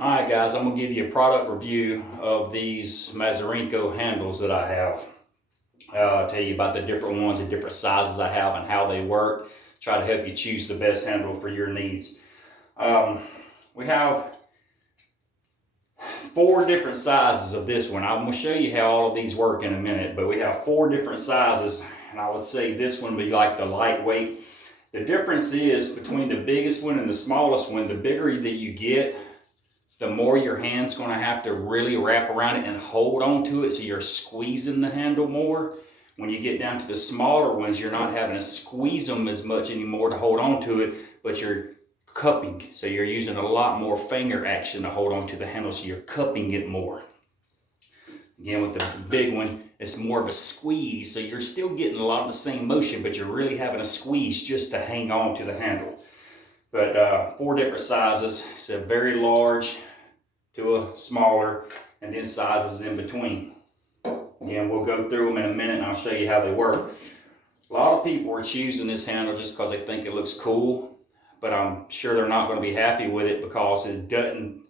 Alright guys, I'm going to give you a product review of these Mazurenko handles that I have. I'll tell you about the different ones and different sizes I have and how they work. Try to help you choose the best handle for your needs. We have 4 different sizes of this one. I'm going to show you how all of these work in a minute, but we have 4 different sizes, and I would say this one would be like the lightweight. The difference is between the biggest one and the smallest one, the bigger that you get, the more your hand's going to have to really wrap around it and hold on to it, so you're squeezing the handle more. When you get down to the smaller ones, you're not having to squeeze them as much anymore to hold on to it, but you're cupping. So you're using a lot more finger action to hold on to the handle, so you're cupping it more. Again, with the big one, it's more of a squeeze, so you're still getting a lot of the same motion, but you're really having a squeeze just to hang on to the handle. But 4 different sizes. It's a very large to a smaller, and then sizes in between. Again, we'll go through them in a minute and I'll show you how they work. A lot of people are choosing this handle just because they think it looks cool, but I'm sure they're not going to be happy with it because it doesn't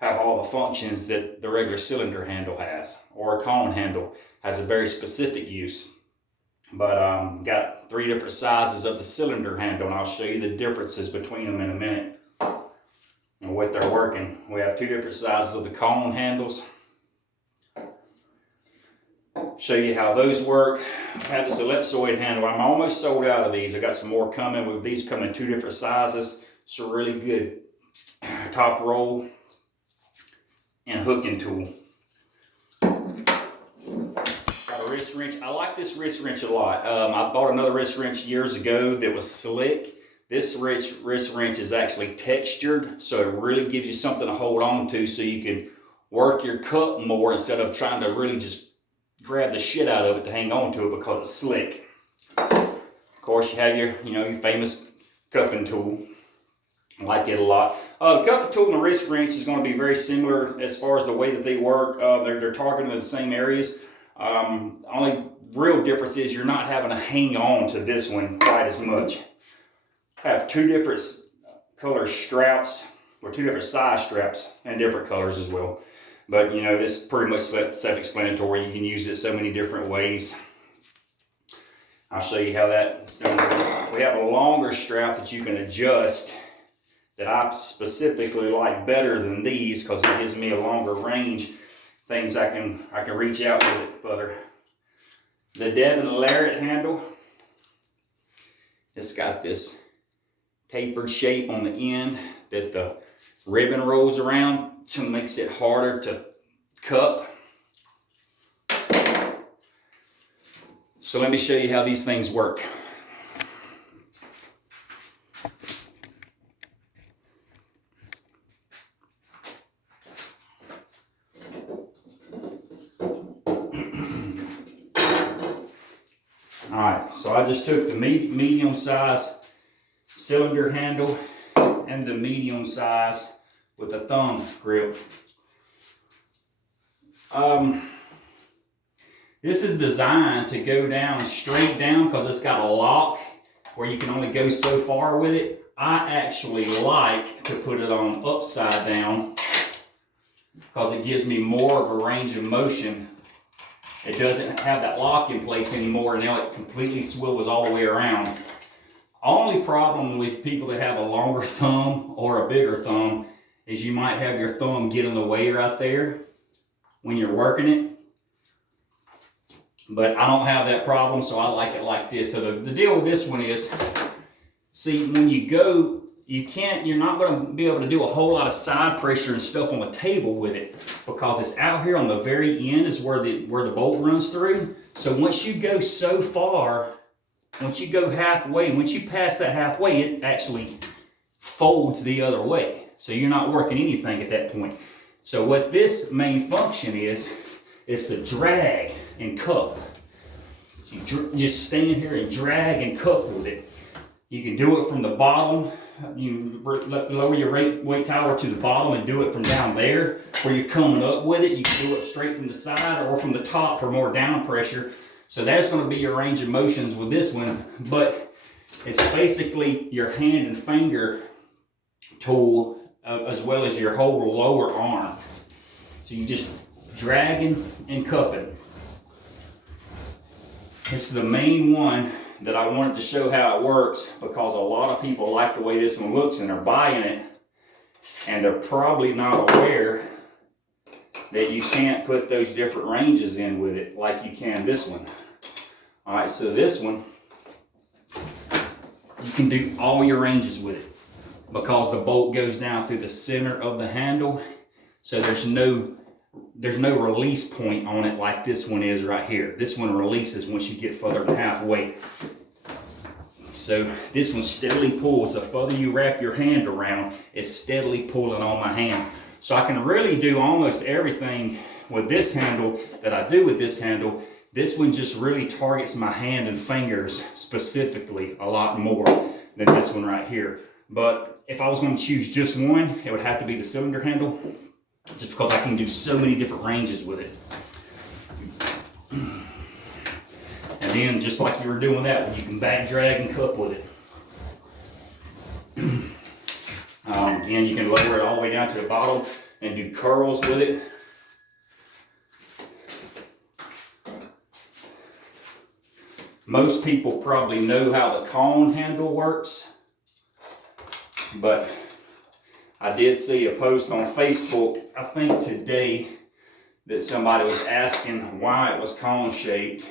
have all the functions that the regular cylinder handle has, or a cone handle has a very specific use. But got 3 different sizes of the cylinder handle, and I'll show you the differences between them in a minute and what they're working. We have 2 different sizes of the cone handles. Show you how those work. I have this ellipsoid handle. I'm almost sold out of these. I got some more coming. With these coming in 2 different sizes. It's a really good top roll and hooking tool. Got a wrist wrench. I like this wrist wrench a lot. I bought another wrist wrench years ago that was slick. This wrist wrench is actually textured, so it really gives you something to hold on to, so you can work your cup more instead of trying to really just grab the shit out of it to hang on to it because it's slick. Of course, you have your famous cupping tool. I like it a lot. The cupping tool and the wrist wrench is going to be very similar as far as the way that they work. They're targeting the same areas. Only real difference is you're not having to hang on to this one quite as much. I have 2 different color straps, or 2 different size straps, and different colors as well. But this is pretty much self-explanatory. You can use it so many different ways. I'll show you how that's done. We have a longer strap that you can adjust that I specifically like better than these because it gives me a longer range. Things I can reach out with it further. The Laird handle, it's got this tapered shape on the end that the ribbon rolls around, so it makes it harder to cup. So let me show you how these things work. Alright, so I just took the medium size cylinder handle and the medium size with a thumb grip. This is designed to go down straight down because it's got a lock where you can only go so far with it. I actually like to put it on upside down because it gives me more of a range of motion. It doesn't have that lock in place anymore, and now it completely swivels all the way around. Only problem with people that have a longer thumb or a bigger thumb is you might have your thumb get in the way right there when you're working it. But I don't have that problem, so I like it like this. So the deal with this one is, see, when you go, you're not going to be able to do a whole lot of side pressure and stuff on the table with it because it's out here on the very end is where the bolt runs through. So once you go so far, once you go halfway, once you pass that halfway, it actually folds the other way. So you're not working anything at that point. So what this main function is to drag and cup. So you just stand here and drag and cup with it. You can do it from the bottom. You lower your weight tower to the bottom and do it from down there where you're coming up with it. You can do it straight from the side or from the top for more down pressure. So that's going to be your range of motions with this one, but it's basically your hand and finger tool as well as your whole lower arm. So you just dragging and cupping. This is the main one that I wanted to show how it works, because a lot of people like the way this one looks and they're buying it, and they're probably not aware that you can't put those different ranges in with it like you can this one. All right, so this one, you can do all your ranges with it because the bolt goes down through the center of the handle, so there's no release point on it like this one is right here. This one releases once you get further than halfway. So this one steadily pulls. The further you wrap your hand around, it's steadily pulling on my hand. So I can really do almost everything with this handle that I do with this handle. This one just really targets my hand and fingers specifically a lot more than this one right here. But if I was going to choose just one, it would have to be the cylinder handle, just because I can do so many different ranges with it. And then, just like you were doing that one, you can back drag and cup with it. Again, you can lower it all the way down to the bottom and do curls with it. Most people probably know how the cone handle works, but I did see a post on Facebook, I think today, that somebody was asking why it was cone shaped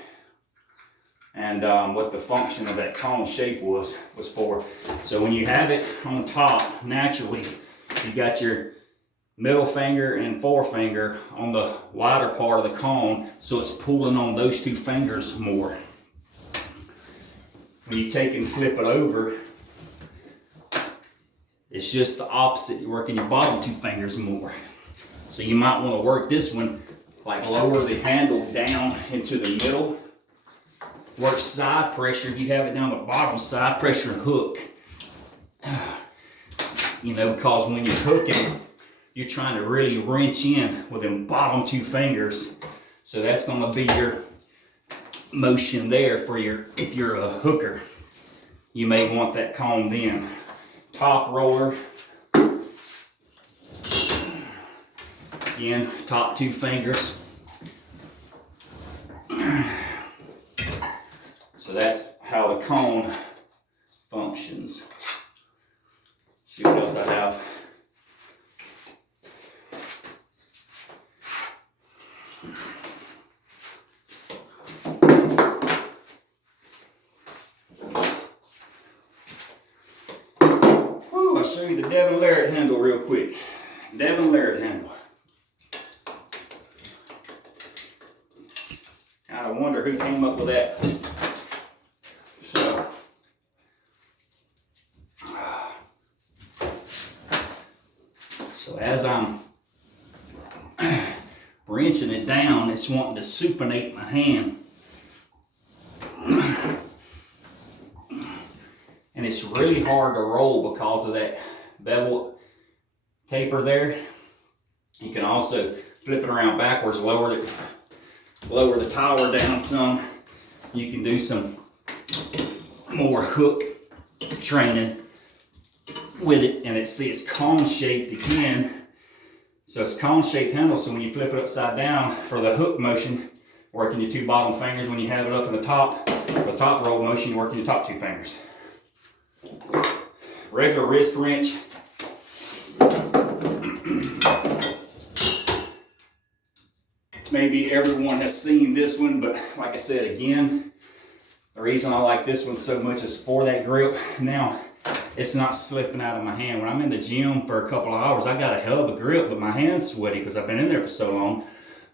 and what the function of that cone shape was for. So when you have it on top, naturally, you got your middle finger and forefinger on the wider part of the cone, so it's pulling on those two fingers more. When you take and flip it over, it's just the opposite. You're working your bottom two fingers more. So you might want to work this one, like lower the handle down into the middle. Work side pressure. If you have it down the bottom, side pressure and hook. You know, because when you're hooking, you're trying to really wrench in with them bottom two fingers. So that's going to be your motion there for your, if you're a hooker. You may want that cone then. Top roller. Again, top two fingers. So that's how the cone functions. See what else I have. I'll show you the Laird handle real quick. Laird handle. I wonder who came up with that. So as I'm wrenching it down, it's wanting to supinate my hand. And it's really hard to roll because of that bevel taper there. You can also flip it around backwards, lower the tower down some. You can do some more hook training with it, and it's cone shaped again. So it's cone shaped handle, so when you flip it upside down for the hook motion, working your two bottom fingers. When you have it up in the top, for the top roll motion, you're working your top two fingers. Regular wrist wrench. Maybe everyone has seen this one, but like I said again, the reason I like this one so much is for that grip. Now, it's not slipping out of my hand. When I'm in the gym for a couple of hours, I got a hell of a grip, but my hand's sweaty because I've been in there for so long.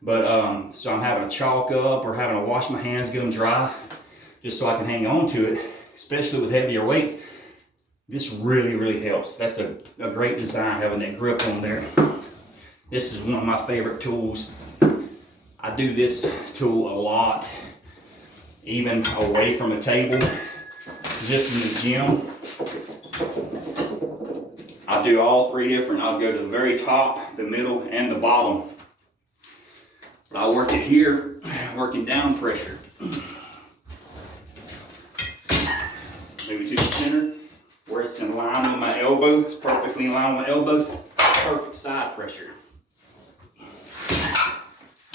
But so I'm having to chalk up or having to wash my hands, get them dry, just so I can hang on to it, especially with heavier weights. This really, really helps. That's a great design, having that grip on there. This is one of my favorite tools. I do this tool a lot, even away from a table. Just in the gym, I do all three different. I'll go to the very top, the middle, and the bottom. But I work it here, working down pressure. Maybe to the center, where it's in line with my elbow. It's perfectly in line with my elbow. Perfect side pressure.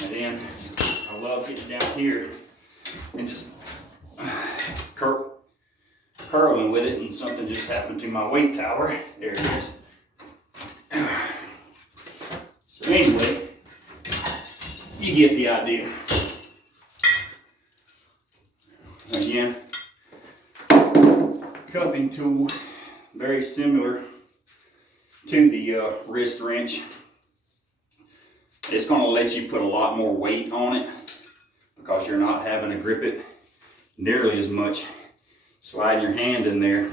And then I love getting down here and just curling with it, and something just happened to my weight tower. There it is. So anyway, you get the idea. Again, cupping tool, very similar to the wrist wrench. It's going to let you put a lot more weight on it because you're not having to grip it nearly as much. Slide your hand in there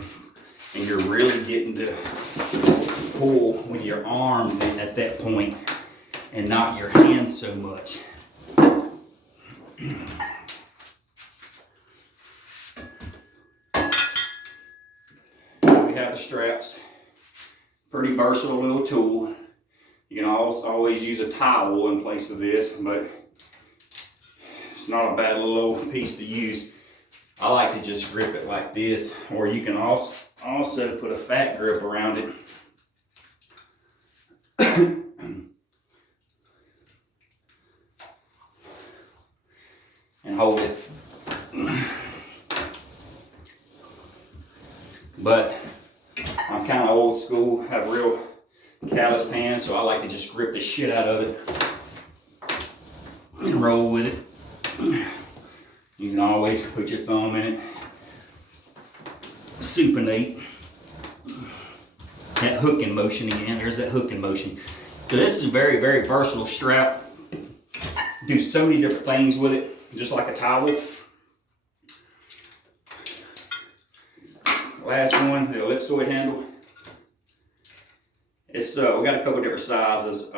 and you're really getting to pull with your arm at that point and not your hand so much. We have the straps. Pretty versatile little tool. You can always use a towel in place of this, but it's not a bad little piece to use. I like to just grip it like this, or you can also put a fat grip around it. And hold it. But I'm kind of old school, have real calloused hands, so I like to just grip the shit out of it and roll with it. You can always put your thumb in it. Supinate. That hooking motion again. There's that hooking motion. So this is a very, very versatile strap. Do so many different things with it, just like a towel. Last one, the ellipsoid handle. It's we got a couple different sizes.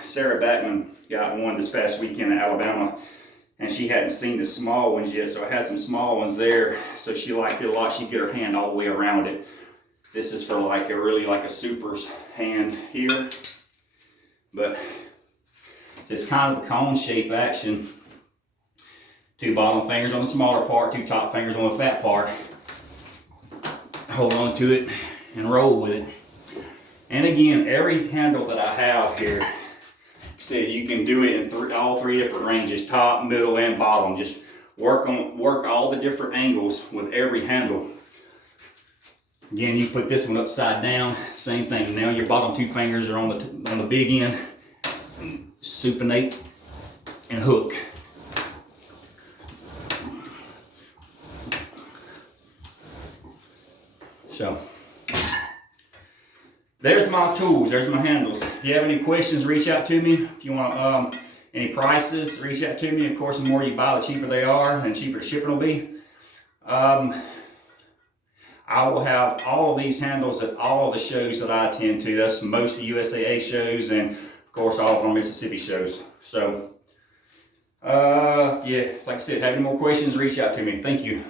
Sarah Backman got one this past weekend in Alabama, and she hadn't seen the small ones yet, so I had some small ones there. So she liked it a lot. She could get her hand all the way around it. This is for like a super's hand here, but just kind of the cone shape action. 2 bottom fingers on the smaller part, 2 top fingers on the fat part. Hold on to it and roll with it. And again, every handle that I have here, said you can do it in all 3 different ranges, top, middle, and bottom. Just work all the different angles with every handle. Again, you put this one upside down, same thing. Now your bottom 2 fingers are on the big end. Supinate and hook. So there's my tools, there's my handles. If you have any questions, reach out to me. If you want any prices, reach out to me. Of course, the more you buy, the cheaper they are, and the cheaper the shipping will be. I will have all of these handles at all of the shows that I attend to. That's most of USAA shows, and of course all of our Mississippi shows. So, yeah, like I said, have any more questions, reach out to me. Thank you.